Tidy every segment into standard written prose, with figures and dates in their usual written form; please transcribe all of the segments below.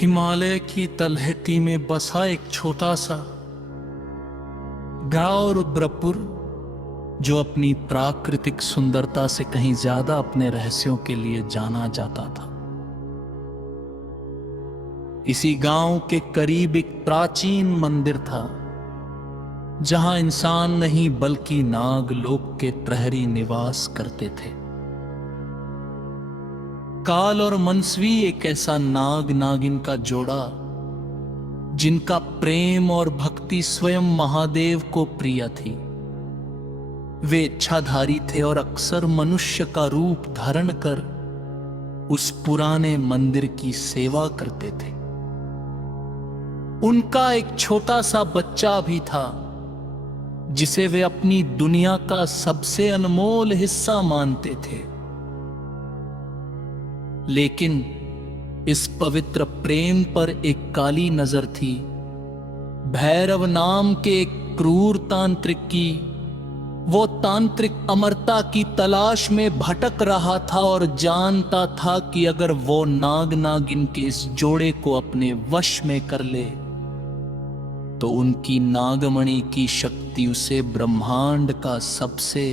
हिमालय की तलहटी में बसा एक छोटा सा गांव रुद्रपुर, जो अपनी प्राकृतिक सुंदरता से कहीं ज्यादा अपने रहस्यों के लिए जाना जाता था। इसी गांव के करीब एक प्राचीन मंदिर था, जहां इंसान नहीं बल्कि नाग लोक के प्रहरी निवास करते थे। काल और मनस्वी एक ऐसा नाग नागिन का जोड़ा, जिनका प्रेम और भक्ति स्वयं महादेव को प्रिय थी। वे इच्छाधारी थे और अक्सर मनुष्य का रूप धारण कर उस पुराने मंदिर की सेवा करते थे। उनका एक छोटा सा बच्चा भी था, जिसे वे अपनी दुनिया का सबसे अनमोल हिस्सा मानते थे। लेकिन इस पवित्र प्रेम पर एक काली नजर थी। भैरव नाम के एक क्रूर तांत्रिक की। वो तांत्रिक अमरता की तलाश में भटक रहा था और जानता था कि अगर वो नाग नागिन के इस जोड़े को अपने वश में कर ले, तो उनकी नागमणि की शक्ति उसे ब्रह्मांड का सबसे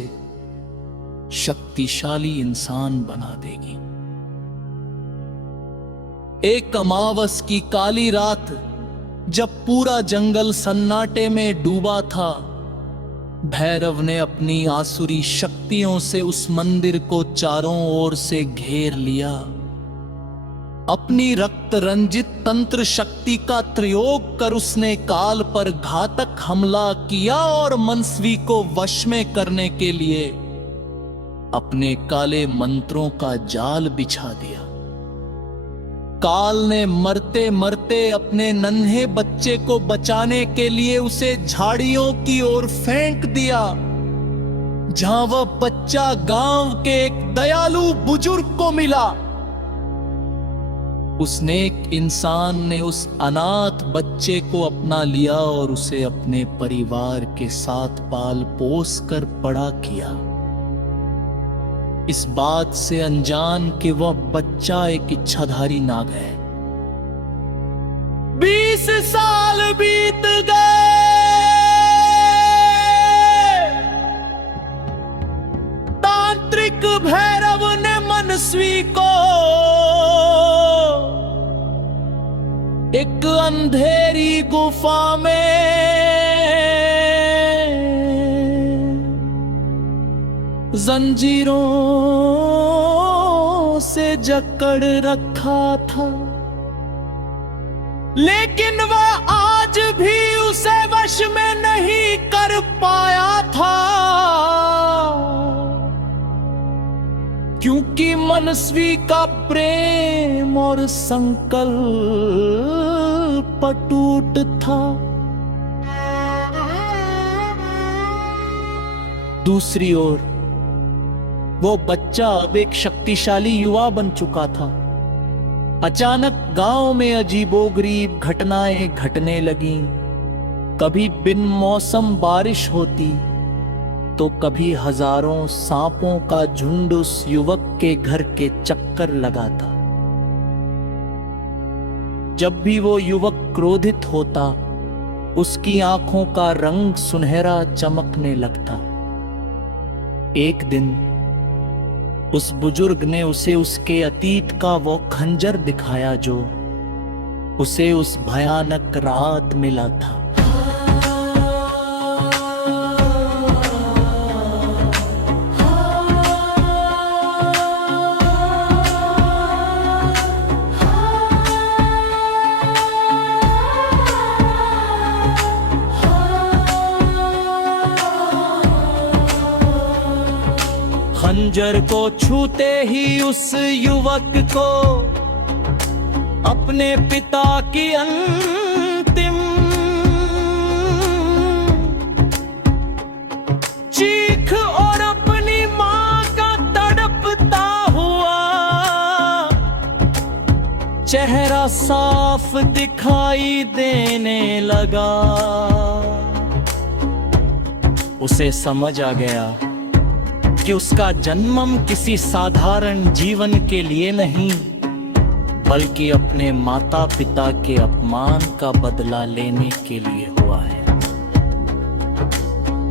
शक्तिशाली इंसान बना देगी। एक अमावस की काली रात, जब पूरा जंगल सन्नाटे में डूबा था, भैरव ने अपनी आसुरी शक्तियों से उस मंदिर को चारों ओर से घेर लिया। अपनी रक्त रंजित तंत्र शक्ति का प्रयोग कर उसने काल पर घातक हमला किया और मनस्वी को वश में करने के लिए अपने काले मंत्रों का जाल बिछा दिया। काल ने मरते मरते अपने नन्हे बच्चे को बचाने के लिए उसे झाड़ियों की ओर फेंक दिया, जहां वह बच्चा गांव के एक दयालु बुजुर्ग को मिला। उस नेक इंसान ने उस अनाथ बच्चे को अपना लिया और उसे अपने परिवार के साथ पाल पोस कर बड़ा किया, इस बात से अनजान कि वह बच्चा एक इच्छाधारी नाग है। 20 साल बीत गए। तांत्रिक भैरव ने मनस्वी को एक अंधेरी गुफा में जंजीरों से जकड़ रखा था, लेकिन वह आज भी उसे वश में नहीं कर पाया था, क्योंकि मनस्वी का प्रेम और संकल्प टूट था। दूसरी ओर वो बच्चा अब एक शक्तिशाली युवा बन चुका था। अचानक गांव में अजीबोगरीब घटनाएं घटने लगीं। कभी बिन मौसम बारिश होती, तो कभी हजारों सांपों का झुंड उस युवक के घर के चक्कर लगाता। जब भी वो युवक क्रोधित होता, उसकी आंखों का रंग सुनहरा चमकने लगता। एक दिन उस बुजुर्ग ने उसे उसके अतीत का वो खंजर दिखाया, जो उसे उस भयानक रात मिला था। खंजर को छूते ही उस युवक को अपने पिता की अंतिम चीख और अपनी मां का तड़पता हुआ चेहरा साफ दिखाई देने लगा। उसे समझ आ गया कि उसका जन्म किसी साधारण जीवन के लिए नहीं, बल्कि अपने माता पिता के अपमान का बदला लेने के लिए हुआ है।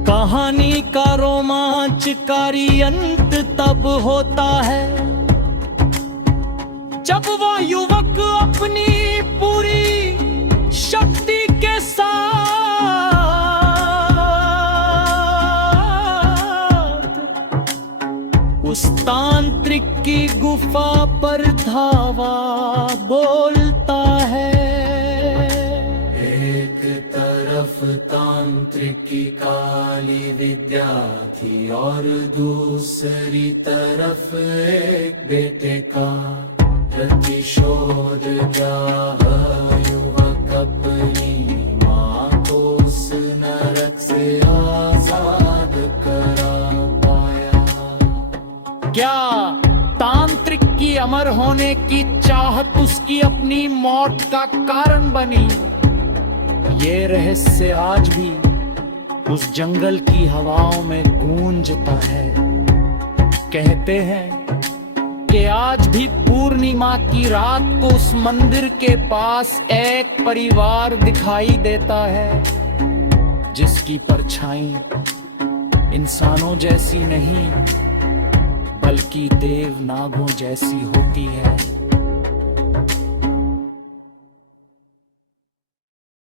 कहानी का रोमांचकारी अंत तब होता है जब वो युवक अपनी पूरी शक्ति के साथ उस तांत्रिक की गुफा पर धावा बोलता है। एक तरफ तांत्रिक की काली विद्या थी और दूसरी तरफ एक बेटे का प्रतिशोध। क्या युवक अपनी माँ को उस नरक से आजाद करा पाया? क्या तांत्रिक की अमर होने की चाहत उसकी अपनी मौत का कारण बनी? ये रहस्य आज भी उस जंगल की हवाओं में गूंजता है। कहते हैं कि आज भी पूर्णिमा की रात को उस मंदिर के पास एक परिवार दिखाई देता है जिसकी परछाई इंसानों जैसी नहीं बल्कि देव नागों जैसी होती है।